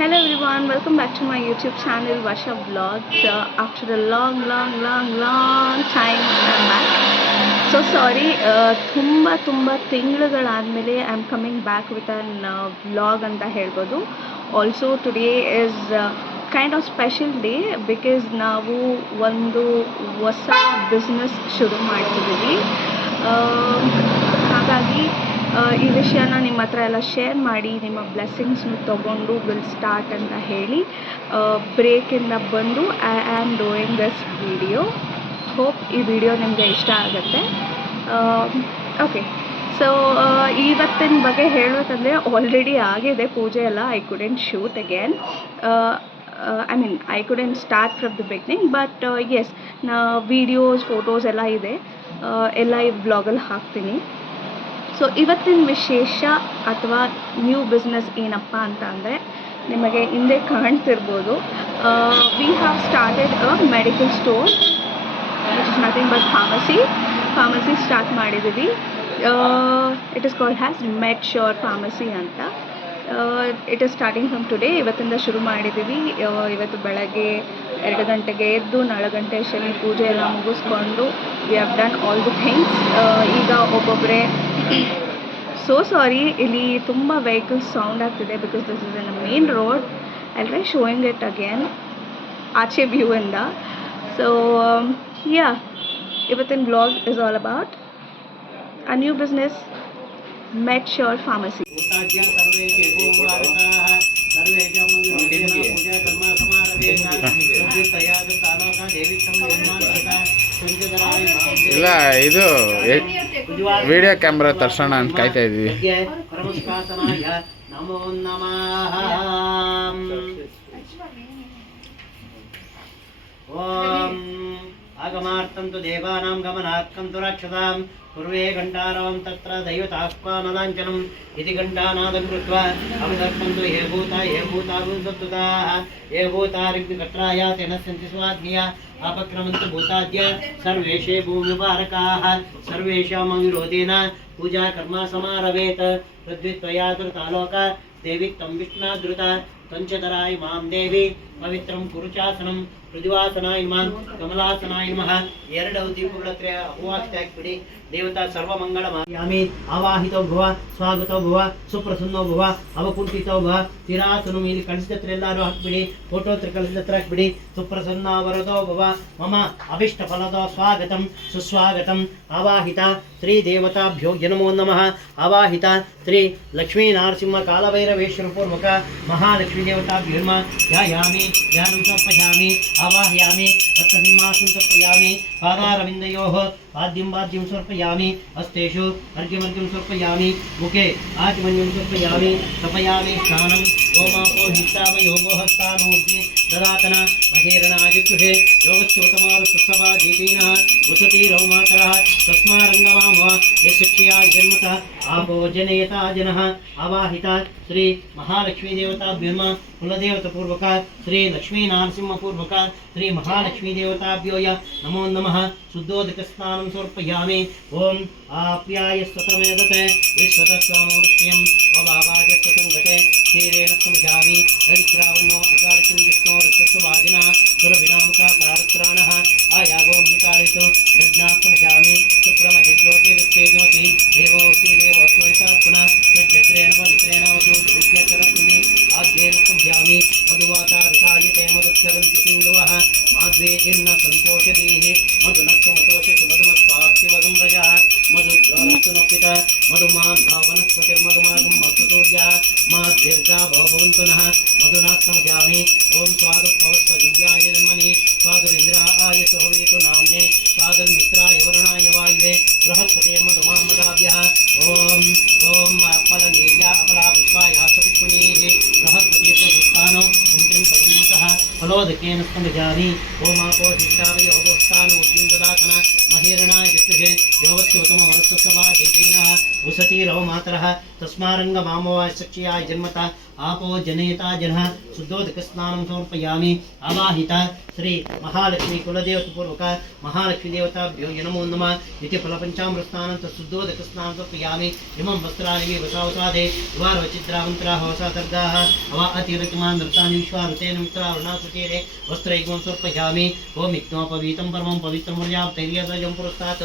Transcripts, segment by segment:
Hello everyone, welcome back to my YouTube channel Varsha Vlogs. After a long time I'm back. So sorry, ತುಂಬ ತಿಂಗಳುಗಳಾದಮೇಲೆ I am coming back with an vlog ಅಂತ ಹೇಳ್ಬೋದು. Also today is kind of special day because ನಾವು ಒಂದು ಹೊಸ business ಶುರು ಮಾಡ್ತಿದ್ದೀವಿ. ಹಾಗಾಗಿ ಈ ವಿಷಯನ ನಿಮ್ಮ ಹತ್ರ ಎಲ್ಲ ಶೇರ್ ಮಾಡಿ ನಿಮ್ಮ ಬ್ಲೆಸ್ಸಿಂಗ್ಸ್ನು ತೊಗೊಂಡು ವಿಲ್ ಸ್ಟಾರ್ಟ್ ಅಂತ ಹೇಳಿ ಬ್ರೇಕಿಂದ ಬಂದು I am doing this video. Hope ಈ ವಿಡಿಯೋ ನಿಮಗೆ ಇಷ್ಟ ಆಗುತ್ತೆ. ಓಕೆ, ಸೊ ಇವತ್ತಿನ ಬಗ್ಗೆ ಹೇಳಬೇಕಂದ್ರೆ ಆಲ್ರೆಡಿ ಆಗಿದೆ ಪೂಜೆ ಎಲ್ಲ. I couldn't shoot again. I couldn't start from the beginning, but yes, videos photos ಎಲ್ಲ ಇದೆ, ಎಲ್ಲ ಈ ಬ್ಲಾಗಲ್ಲಿ ಹಾಕ್ತೀನಿ. ಸೊ ಇವತ್ತಿನ ವಿಶೇಷ ಅಥವಾ ನ್ಯೂ ಬಿಸ್ನೆಸ್ ಏನಪ್ಪ ಅಂತ ಅಂದರೆ ನಿಮಗೆ ಹಿಂದೆ ಕಾಣ್ತಿರ್ಬೋದು. We have started a medical store which is nothing but pharmacy start ಮಾಡಿದ್ದೀವಿ. It is called has med sure pharmacy ಅಂತ. It is starting from today. ಇವತ್ತಿಂದ ಶುರು ಮಾಡಿದ್ದೀವಿ. ಇವತ್ತು ಬೆಳಗ್ಗೆ 2 ಗಂಟೆಗೆ ಎದ್ದು 4 ಗಂಟೆ ಶನಿ ಪೂಜೆ ಎಲ್ಲ ಮುಗಿಸ್ಕೊಂಡು we have done all the things. ಈಗ ಒಬ್ಬೊಬ್ಬರೇ ಸೋ ಸಾರಿ, ಇಲ್ಲಿ ತುಂಬ ವೆಹಿಕಲ್ಸ್ ಸೌಂಡ್ ಆಗ್ತಿದೆ because this is in a main road. I try showing it again ಆಚೆ ವ್ಯೂ ಇಂದ. ಸೊ ಯಾ, ಇವತ್ತಿನ blog is all about a new business, med sure pharmacy. ಇಲ್ಲ, ಇದು ವಿಡಿಯೋ ಕ್ಯಾಮ್ರಾ ತರ್ಸೋಣ ಅಂತ ಕಾಯ್ತಾ ಇದ್ವಿ. ನಮೋ ನಮಃ. ಓಂ ಆಗಮಾರ್ಥಂತು ದೇವಾನಾಂ ಗಮನಾಕ್ಕಂತು ರಾಕ್ಷಸಾಂ ಪೂರ್ವೇ ಘಂಟಾರವಂ ತತ್ರ ದೈವತಾಹ್ವಾನಲಾಂಛನಂ ಇತಿ ಘಂಟಾನಾದಂ ಕೃತ್ವಾ ಅವದಕ್ಕಂತು ಹೇ ಭೂತಾಭೂತಸ್ತುತಾಃ ಹೇ ಭೂತಾರಿಗ್ನಿಕಟ್ರಾಯ ತೇನ ಸಂತಿ ಸ್ವಾಗ್ನಿಯ ಆಪಕ್ರಮಂತು ಭೂತಾದ್ಯ ಸರ್ವೇಷೇ ಭೂಮಿಪಾರಕಾಃ ಸರ್ವೇಷಾಂ ಅವಿರೋಧೇನ ಪೂಜಾ ಕರ್ಮ ಸಮಾರಭೇತ್ ಪೃಥ್ವಿತ್ವಯಾ ಧೃತಾಲೋಕ ದೇವಿ ತಂ ವಿಷ್ಣಾದೃತ ಪಂಚಧರಾಯ ಮಾಂ ದೇವಿ ಪವಿತ್ರಂ ಕುರುಚಾಸನಂ ಪೃಥ್ವಾಸನಾಯ ನಮಃ ಕಮಲಾಸನಾಯ ನಮಃ. 2 ದೀಪಗಳ ಹತ್ರ ಹೂವಾಕ್ತಿ ಹಾಕ್ಬಿಡಿ. ದೇವತಾ ಸರ್ವಮಂಗಳ ಯಾಮಿ ಆವಾಹಿತೋ ಭವ ಸ್ವಾಗತೋ ಭವ ಸುಪ್ರಸನ್ನೋ ಭವ ಅವಕುಂಠಿತೋ ಭವ ತಿರಾಸನು ಇಲ್ಲಿ ಕಳಿಸಿದ ಹತ್ರ ಎಲ್ಲರೂ ಹಾಕ್ಬಿಡಿ. ಫೋಟೋ ಹತ್ರ ಕಳಿಸಿದ ಹತ್ರ ಹಾಕ್ಬಿಡಿ. ಸುಪ್ರಸನ್ನ ವರದೋ ಭವ ಮಮ ಅಭಿಷ್ಟ ಫಲದೋ ಸ್ವಾಗತಂ ಸುಸ್ವಾಗತಂ. ಆವಾಹಿತ ಶ್ರೀ ದೇವತಾಭ್ಯೋ ನಮೋ ನಮಃ. ಆವಾಹಿತ ಶ್ರೀ ಲಕ್ಷ್ಮೀ ನರಸಿಂಹ ಕಾಲಭೈರವೇಶ್ವರ ಪೂರ್ವಕ ಮಹಾಲಕ್ಷ್ಮೀ ದೇವತಾಭ್ಯೋ ನಮಃ. ಧ್ಯಾಯಾಮಿ ಧ್ಯಾನಂ ಸಮರ್ಪಯಾಮಿ ಆವಾಹಯಾಮಿ ರತ್ನಸಿಂಹಾಸನ ಸಮರ್ಪಯಾಮಿ. ಪಾದಾರವಿಂದಯೋಃ ಪಾದ್ಯಂ ಸಮರ್ಪಯಾಮಿ. ಹಸ್ತೇಷು ಅರ್ಘ್ಯಮರ್ಘ್ಯಂ ಸಮರ್ಪಯಾಮಿ. ಮುಖೆ ಆಚಮನ್ಯಂ ಸಮರ್ಪಯಾಮಿ. ತಪಯಾಮಿ ಸ್ನಾನಂ. ಓಮಾಪೋ ಹಿಷ್ಟಾವಯೋಗೋ ಹಸ್ತಾನೋರ್ಜಿ ದದಾತನ ಮಹೇರಣಾಯುಕ್ಷುಷೆ ಯೋಗಶ್ಚೋತಮಾರು ಸುಸಭಾ ಜೀತೀನಃ ಉಸತಿ ರೌಮಾಕರಃ ತಸ್ಮಾರಂಗಮಾಮ ಯಶಿಕ್ಷೆಯ ಜನ್ಮತಃ ಆಪೋ ಜನಯತಾ ಜನಃ. ಆವಾಹಿತ ಶ್ರೀ ಮಹಾಲಕ್ಷ್ಮೀ ದೇವತಾಭ್ಯೋ ನಮಃ. ಕುಲದೇವತಾ ಪೂರ್ವಕ ಶ್ರೀ ಲಕ್ಷ್ಮೀ ನರಸಿಂಹ ಪೂರ್ವಕ ಶ್ರೀ ಮಹಾಲಕ್ಷ್ಮೀ ದೇವತಾಭ್ಯೋ ನಮೋ ನಮಃ. ಶುದ್ಧೋದಕ ಸ್ನಾನಂ ಸಮರ್ಪಯಾಮಿ. ಓಂ ಆಪ್ಯಾಯ ಸ್ವತಮೇದತೆ ವಿಶ್ವತಸ್ವಾಮೌರ್ಯಂ ವಭಾವಾಜ ಸ್ವತಂಗತೆ ಕ್ಷೀರೇಣ ಸಮಜಾಮಿ. ದರಿಕ್ರಾವನ್ನೋ ಅಕಾರಿಕಂ ವಿಷ್ಣೋರಸ್ವಸ್ವಭಾಜಿನಃ ಸುರವಿನಾಮಕಾಕಾರತ್ರಾಣಃ ಆಯಾಗೋಂ ಹಿತಾರಿತು ದಜ್ಞಾತ್ಮಜಾಮಿ. ಶುಕ್ರಮಹಿಜ್ಯೋತಿರಿಷ್ಟೇ ಜ್ಯೋತಿ ದೇವೋಸಿ ದೇವೋಸ್ಮರಿತಾತ್ಮನ ಸಜ್ಜತ್ರೇಣ ಪವಿತ್ರೇಣ ವಸು ವಿದ್ಯಚರಸ್ಮಿ ಆದ್ಯೇನ ಸಮಜಾಮಿ. ಮಧುವಾತಾರುತಾಯತೆ ಮಧುಕ್ಷರಂತಿ ಸಿಂಧುವಃ ಮಾಧ್ವೇ ಇನ್ನ ಸಂಕೋಚದೀಃ ಮಧುನಕ್ತಮತೋಷಿತು ಮಧುಮತ್ಪಾರ್ಥಿವಗಂ ರಜಃ ಮಧುಜ್ವರಸ್ತು ನಪ್ಪಿತ ಮಧುಮಾನ್ ವನಸ್ಪತಿರ್ಮಧುಮಾಗಂ ಮಸ್ತು ಸೂರ್ಯಃ ಮಾದ್ವೀರ್ಘಾ ಭವಂತು ನಃ ಮಧುನಾ ಸಮಜಾಮಿ. ಓಂ ಸ್ವಾದುಪವಸ್ವ ದಿವ್ಯಾಯ ಜನ್ಮನಿ ಸ್ವಾದುರಿಂದ್ರಾಯ ಸುಹವೇತು ನಾಮ್ನೆ ಸ್ವಾದುರ್ಮಿತ್ರಾಯ ವರುಣಾಯ ವಾಯುವೆ ಬೃಹಸ್ಪತಿ ಮಧುಮಾಮದಾಭ್ಯಃ. ಓಂ ಓಂ ಫಲನೀಯ ಅಫಲಾ ಪುಷ್ಪಾಯ ಸಪಿಷ್ಮಣೀಃ ಬೃಹಸ್ಪತಿ ಪ್ರಸುಸ್ಥಾನೋ ಮಂತ್ರಿಂ ಪದಮತಃ ಫಲೋದಕೇನ ಸಮಜಾಮಿ. ಓಮಾಪೋ ಹಿಷ್ಟಾವಯೋಗೋಸ್ಥಾನೋ ಉದ್ದಿಂ ದದಾತನ ಮಹೇರಣಾಯ ಚಕ್ಷುಷೆ ಯೋಗಸ್ಯೋತಮ ವರಸ್ವಸಭಾ ಜೀತೀನಃ ಉಸತಿ ರವ ಮಾತರಃ ತಸ್ಮಾರಂಗ ಮಾಮವಾಯ ಸಕ್ಷಿಯಾಯ ಜನ್ಮತಃ आपो जनेता जनः शुद्धोदकस्नानं समर्पयामि आवाहिता श्री महालक्ष्मी कुलदेवतापूर्वक महालक्ष्मी देवताभ्यो नमो नमः इति फलपञ्चामृतस्नानं शुद्धोदकस्नानं समर्पयामि इमं वस्त्राणि वसावसादे द्वारवचिद्रामन्त्राः वसातर्गाः अवा अतिरतिमान् नृतानि विश्वारुतेन मित्रावरुणाकृतेरे वस्त्रैकं समर्पयामि ओम यज्ञोपवीतं परमं पवित्रं मर्याप्तैर्यजं पुरस्तात्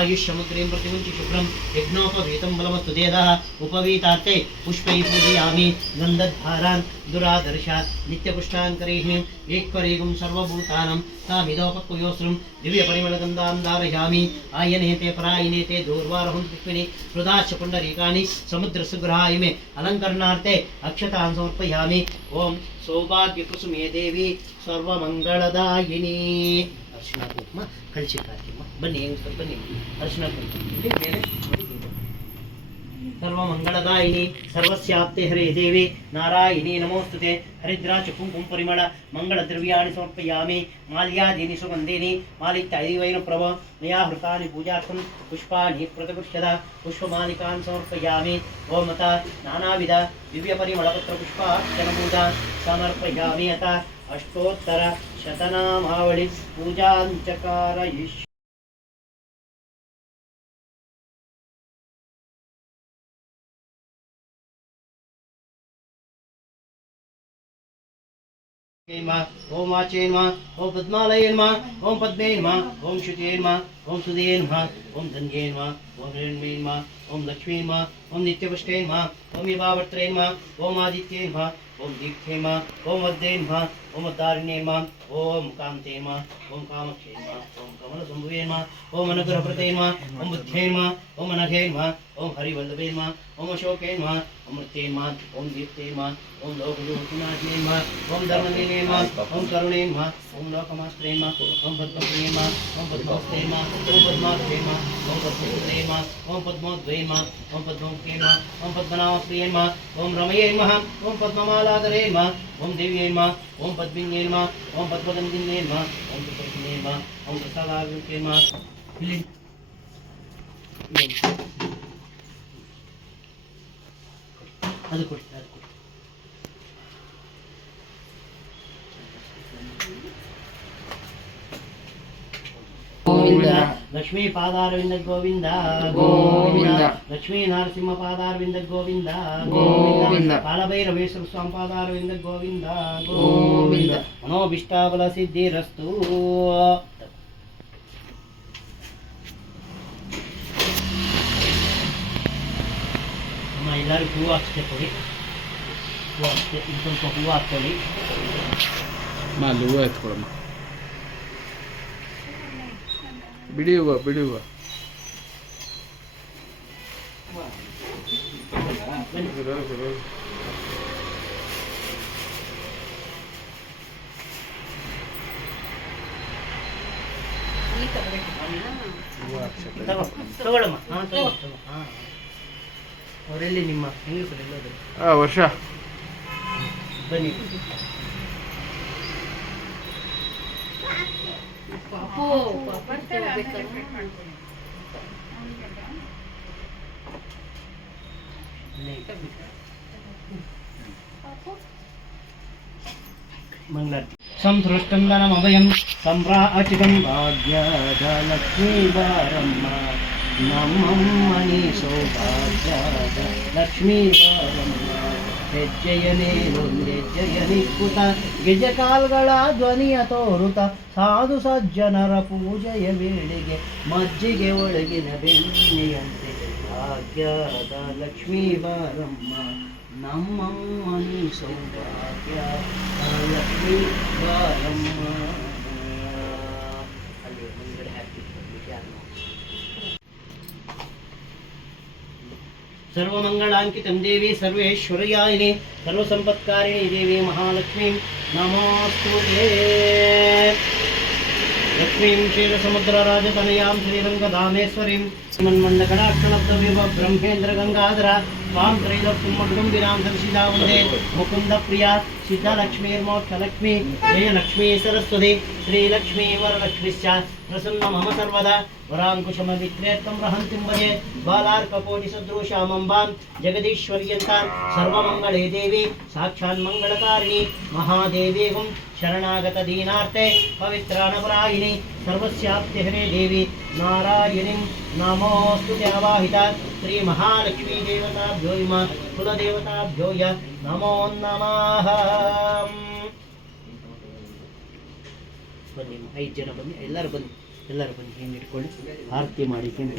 आयुष्यमुद्रीं प्रतिमुञ्चि शुभ्रं यज्ञोपवीतं बलमस्तु देदः उपवीतार्थे पुष्पैः पूजयामि गन्धद्वारान् दुरादर्शात् नित्यपुष्टान्तरैः एकपरेगं सर्वभूतानां तामिदोपक्वयोस्त्रं दिव्यपरिमलगन्धां धारयामि आयनेते परायनेते दूर्वारहं पुष्पिनि हृदाश्च पुण्डरीकानि समुद्रसुग्रहाय मे अलङ्करणार्थे अक्षतां समर्पयामि ओम सौभाग्यकुसुमे देवी सर्वमङ्गलदायिनी अर्चना कुंकुम कलशिकार्तिम बन्नी बन्नी अर्चना कुंकुम सर्वमङ्गलदायिनी सर्वस्याप्ते हरे देवी नारायणी नमोस्तुते हरिद्राच कुंकुम परिमल मंगलद्रव्याणि समर्पयामि माल्यादीनि सुगन्धीनि मालित्यादिवैन प्रभ मया हृतानि पूजार्थं पुष्पाणि प्रतिगृह्यता पुष्पमालिकान् समर्पयामि ओमता नानाविध दिव्यपरिमलपत्रपुष्पार्चनपूजा समर्पयामि अतः अष्टोत्तर शतनामावळि पूजाञ्चकारयिष्यामि। ओम वाचे नमः ओम पद्मालये नमः ओम पद्मे नमः ओम शुचे नमः ओम सुदे नमः ओम धन्ये नमः ओम हिरण्ये नमः ओम लक्ष्मी नमः ओम नित्यपुष्टे नमः ओम युवावर्त्रे नमः ओम आदित्ये नमः ओम दीप्ते नमः ओम वद्दे नमः ओम उद्धारिणे नमः ओम कान्ते नमः ओम कामक्षे नमः ओम कमलसम्भवे नमः ओम अनुग्रहप्रदे नमः ओम बुद्धे नमः ओम अनघे नमः ओम हरिवल्लभे नमः ओम अशोके नमः ओम मृत्ये नमः ओम दीप्ते नमः ओम लोकज्योतिनाथने नमः ओम धर्मदेने नमः ओम करुणे नमः ओम लोकमास्त्रे नमः ओम पद्मप्रिये नमः ओम पद्मस्ते नमः ओम पद्मास्ते नमः ओम पद्मपुत्रे नमः ओम पद्मोद्वये नमः ओम पद्ममुखे नमः ओम पद्मनाभप्रिये नमः ओम रमये नमः ओम पद्ममालाधरे नमः ओम देव्ये नमः ओम पद्मिन्ये नमः ओम पद्मगन्धिन्ये नमः ओम सुप्रतिमे नमः ओम प्रसादाग्निके नमः ಅದು ಕೊಡಿ ಅದು ಕೊಡಿ ಗೋವಿಂದ ಲಕ್ಷ್ಮೀ ಪಾದಾರವಿಂದ ಗೋವಿಂದ ಗೋವಿಂದ ಲಕ್ಷ್ಮೀ ನರಸಿಂಹ ಪಾದಾರವಿಂದ ಗೋವಿಂದ ಗೋವಿಂದ ಕಾಲಭೈರವೇಶ್ವರ ಸ್ವಾಮಿ ಪಾದಾರವಿಂದ ಗೋವಿಂದ ಗೋವಿಂದ ಮನೋಭಿಷ್ಟಾಬಲ ಸಿದ್ಧಿರಸ್ತು ಎಲ್ಲರೂ ಹೂವು ಹಾಕ್ಸ್ತೆ ಕೊಡಿ ಹೂವು ಹಾಕ್ತೆ ಸ್ವಲ್ಪ ಹೂವು ಹಾಕ್ಕೊಳ್ಳಿ ಹೂವು ಎತ್ಕೊಳಮ್ಮ ಬಿಡಿ ಹೂವು ಬಿಡಿ ಹೂವು ತಗೊಳಮ್ಮ ಹಾಂ ತಗೋ ಹಾಂ ಅವರೆಲ್ಲಿ ನಿಮ್ಮ ಹೆಂಗಸರು ಎಲ್ಲೋದು ವರ್ಷ ಬನ್ನಿ ಮಂಗಳಾರತಿ ಸಂಸೃಷ್ಟಂದನಮಭಯಂ ಸಂಪ್ರಾಚಿತಂ ಭಾಗ್ಯದ ಲಕ್ಷ್ಮೀ ಬಾರಮ್ಮ ನಮ್ಮಮ್ಮನಿ ಸೌಭಾಗ್ಯದ ಲಕ್ಷ್ಮೀ ಬಾರಮ್ಮ ಹೆಜ್ಜೆಯನೇರೊಂದೆಜ್ಜೆಯನಿ ಕುತ ಗೆಜಕಾಲ್ಗಳ ಧ್ವನಿಯ ತೋರುತ ಸಾಧು ಸಜ್ಜನರ ಪೂಜೆಯ ವೇಳೆಗೆ ಮಜ್ಜಿಗೆ ಒಳಗಿನ ಬೆಣ್ಣೆಯಂತೆ ಭಾಗ್ಯದ ಲಕ್ಷ್ಮೀ ಬಾರಮ್ಮ ನಮ್ಮಮ್ಮನಿ ಸೌಭಾಗ್ಯ ಲಕ್ಷ್ಮೀ ಬಾರಮ್ಮ ಅಲ್ಲಿ ಮುಂದ್ಗಡೆ सर्वमंगलांकितं देवी सर्वेश्वर्यायिनी सर्वसंपत्कारिणी देवी महालक्ष्मी नमोस्तुते लक्ष्मीं क्षीरसमुद्रराजतनयां श्रीरङ्गधामेश्वरीं मन्मन्दकटाक्षलब्धविभ ब्रह्मेन्द्र गंगाधर स्वां त्रैलोक्यमकुटुम्बिनां संसिदा वन्दे मुकुन्दप्रिया सिद्धलक्ष्मीर्मोक्षलक्ष्मी जयलक्ष्मी सरस्वती श्रीलक्ष्मी वरलक्ष्मीश्च प्रसन्न मम सर्वदा वराङ्कुशमवित्रेत्तं रहन्तीं भजे बालार्ककोटिसदृशामम्बां जगदीश्वर्यन्तां सर्वमङ्गले देवी साक्षान्मङ्गलकारिणी महादेवीगुं शरणागतदीनार्थे पवित्राणपरायिणी सर्वस्याप्तिहरे देवी नारायणीं नमोऽस्तुते आवाहिता श्रीमहालक्ष्मी देवताभ्यो नमः कुलदेवताभ्यो नमो नमः ಬನ್ನಿ 5 ಜನ ಬನ್ನಿ ಎಲ್ಲರೂ ಬನ್ನಿ ಹಿಂಗೆ ಇಟ್ಕೊಳ್ಳಿ ಆರತಿ ಮಾಡಿ ಕೆಂಪು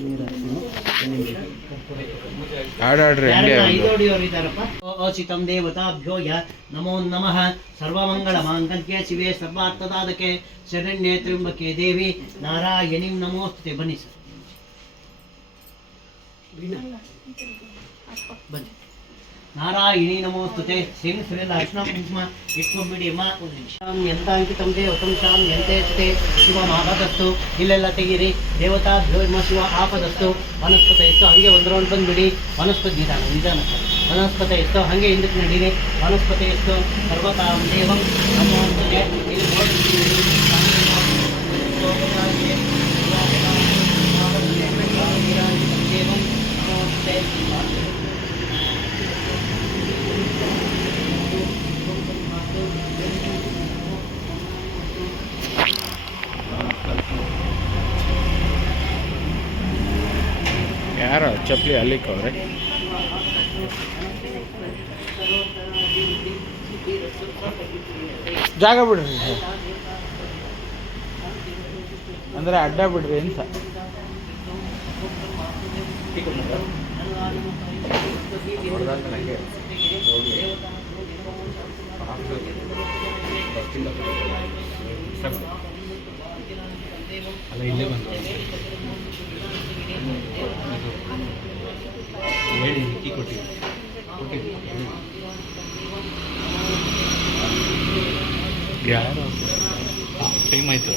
ನೀರು ಇದ್ದಾರಪ್ಪ ಅಸಿತಂ ದೇವತಾಭ್ಯೋ ನಮೋ ನಮಃ ಸರ್ವಮಂಗಳ ಮಾಂಗಲ್ಯ ಶಿವೆ ಸರ್ವಾರ್ಥದಾದಕೆ ಶರಣ್ಯೇ ತ್ರ್ಯಂಬಕೆ ದೇವಿ ನಾರಾಯಣೀಂ ನಮೋಸ್ತುತೆ ಬನ್ನಿ ಸರ್ ಬನ್ನಿ ನಾರಾಯಣಿ ನಮೋಸ್ತುತೆ ಶ್ರೀಲ ಅರ್ಶನ ಕುಂಕುಮ ಇಟ್ಕೊಂಡ್ಬಿಡಿ ಅಮ್ಮ ಒಂದು ನಿಮಿಷ ಎಂತ ಅಂಕಿತಂ ದೇವತಂ ಶಾಂ ಎಂತೆ ಶಿವ ಆಪದಸ್ತು ಇಲ್ಲೆಲ್ಲ ತೆಗೀರಿ ದೇವತಾಭ್ಯೋ ಶಿವ ಆಪದಸ್ತು ವನಸ್ಪತಿ ಇತ್ತು ಹಾಗೆ ಒಂದು ರೌಂಡ್ ಬಂದುಬಿಡಿ ವನಸ್ಪತಿ ನಿಧಾನ ವನಸ್ಪತಿ ಇತ್ತು ಹಾಗೆ ಹಿಂದಕ್ಕೆ ನಡೀರಿ ವನಸ್ಪತಿ ಇತ್ತು ಸರ್ವತಾಂ ದೇವಂ ನಮೋಸ್ತುತೆ ಇಲ್ಲಿ ದೇವಂ ನಮೋಸ್ತುತೆ ಯಾರೋ ಚಪ್ಪಲಿ ಅಲ್ಲಿಕ್ಕವ್ರೆ ಜಾಗ ಬಿಡ್ರಿ ಸರ್ ಅಂದರೆ ಅಡ್ಡ ಬಿಡ್ರಿ ಅಂತ ಅಲ್ಲ ಇಲ್ಲೇ ಬಂದು ಹೇಳಿ ಕೀ ಕೊಟ್ಟಿವಿ ಯಾರು ಟೈಮ್ ಆಯಿತು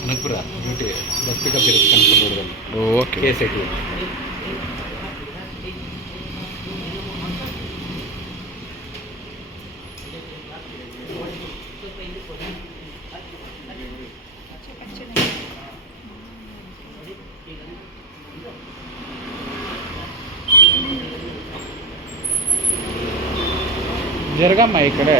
ಕನಕಪುರ ಡ್ಯೂಟಿ ಬಸ್ ಪಿಕಪ್ ಇರುತ್ತೆ ಕನಕಪುರ ರೋಡಲ್ಲಿ ಓಕೆ KSIT ಜರ್ಗಮ್ಮ ಈ ಕಡೆ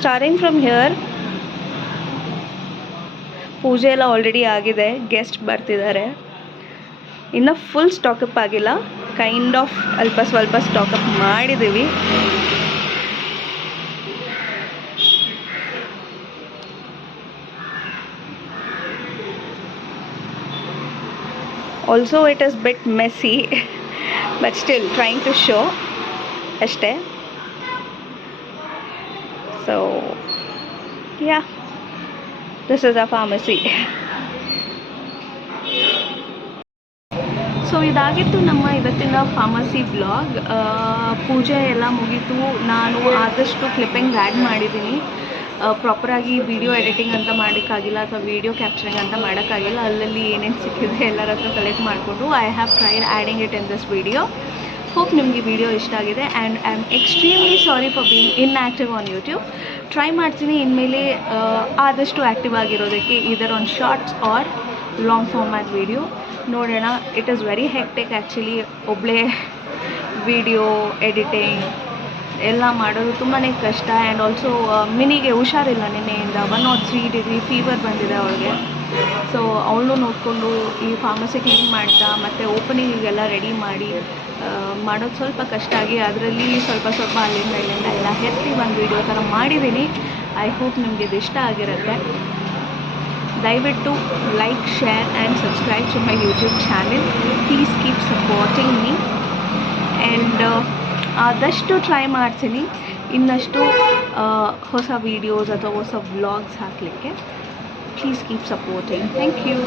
ಸ್ಟಾರ್ಟಿಂಗ್ ಫ್ರಮ್ ಹಿಯರ್ ಪೂಜೆ ಎಲ್ಲ ಆಲ್ರೆಡಿ ಆಗಿದೆ, ಗೆಸ್ಟ್ ಬರ್ತಿದ್ದಾರೆ. ಇನ್ನು ಫುಲ್ ಸ್ಟಾಕಪ್ ಆಗಿಲ್ಲ, ಕೈಂಡ್ ಆಫ್ ಅಲ್ಪ ಸ್ವಲ್ಪ ಸ್ಟಾಕಪ್ ಮಾಡಿದ್ದೀವಿ. Also it is bit messy but still trying to show ಅಷ್ಟೇ. So yeah, this is a pharmacy. So ಇದಾಗಿತ್ತು ನಮ್ಮ ಇವತ್ತಿನ ಫಾರ್ಮಸಿ ಬ್ಲಾಗ್. ಪೂಜೆ ಎಲ್ಲ ಮುಗೀತು. ನಾನು ಆದಷ್ಟು ಕ್ಲಿಪ್ಪಿಂಗ್ ಆ್ಯಡ್ ಮಾಡಿದ್ದೀನಿ. ಪ್ರಾಪರಾಗಿ ವಿಡಿಯೋ ಎಡಿಟಿಂಗ್ ಅಂತ ಮಾಡೋಕ್ಕಾಗಿಲ್ಲ ಅಥವಾ ವಿಡಿಯೋ ಕ್ಯಾಪ್ಚರಿಂಗ್ ಅಂತ ಮಾಡೋಕ್ಕಾಗಿಲ್ಲ. ಅಲ್ಲಲ್ಲಿ ಏನೇನು ಸಿಕ್ಕಿದೆ ಎಲ್ಲರ ಹತ್ರ ಕಲೆಕ್ಟ್ ಮಾಡಿಕೊಂಡು I have tried adding it in this video. Hope ನಿಮಗೆ ವಿಡಿಯೋ ಇಷ್ಟ ಆಗಿದೆ and I am extremely sorry for being inactive on YouTube. Try ಮಾಡ್ತೀನಿ ಇನ್ಮೇಲೆ ಆದಷ್ಟು ಆ್ಯಕ್ಟಿವ್ ಆಗಿರೋದಕ್ಕೆ, either on shorts or long format video. ನೋಡೋಣ. It is very hectic actually. ಒಬ್ಬಳೇ video editing ಎಲ್ಲ ಮಾಡೋದು ತುಂಬಾ ಕಷ್ಟ. ಆ್ಯಂಡ್ ಆಲ್ಸೋ ಮಿನಿಗೆ ಹುಷಾರಿಲ್ಲ, ನಿನ್ನೆಯಿಂದ 103 ಡಿಗ್ರಿ ಫೀವರ್ ಬಂದಿದೆ ಅವಳಿಗೆ. ಸೊ ಅವಳು ನೋಡಿಕೊಂಡು ಈ ಫಾರ್ಮಸಿ ಕ್ಲೀನ್ ಮಾಡ್ತಾ ಮತ್ತು ಓಪನಿಂಗಿಗೆಲ್ಲ ರೆಡಿ ಮಾಡಿ ಮಾಡೋದು ಸ್ವಲ್ಪ ಕಷ್ಟ ಆಗಿ, ಅದರಲ್ಲಿ ಸ್ವಲ್ಪ ಅಲ್ಲಿಂದ ಇಲ್ಲಿಂದ ಎಲ್ಲ ಹೆತ್ತಿ ಒಂದು ವೀಡಿಯೋ ಥರ ಮಾಡಿದ್ದೀನಿ. ಐ ಹೋಪ್ ನಿಮಗೆ ಇದು ಇಷ್ಟ ಆಗಿರುತ್ತೆ. ದಯವಿಟ್ಟು like, share and subscribe to my YouTube channel. Please keep supporting me and ಆದಷ್ಟು ಟ್ರೈ ಮಾಡ್ತೀನಿ ಇನ್ನಷ್ಟು ಹೊಸ ವೀಡಿಯೋಸ್ ಅಥವಾ ಹೊಸ ವ್ಲಾಗ್ಸ್ ಹಾಕಲಿಕ್ಕೆ. Please keep supporting. Thank you.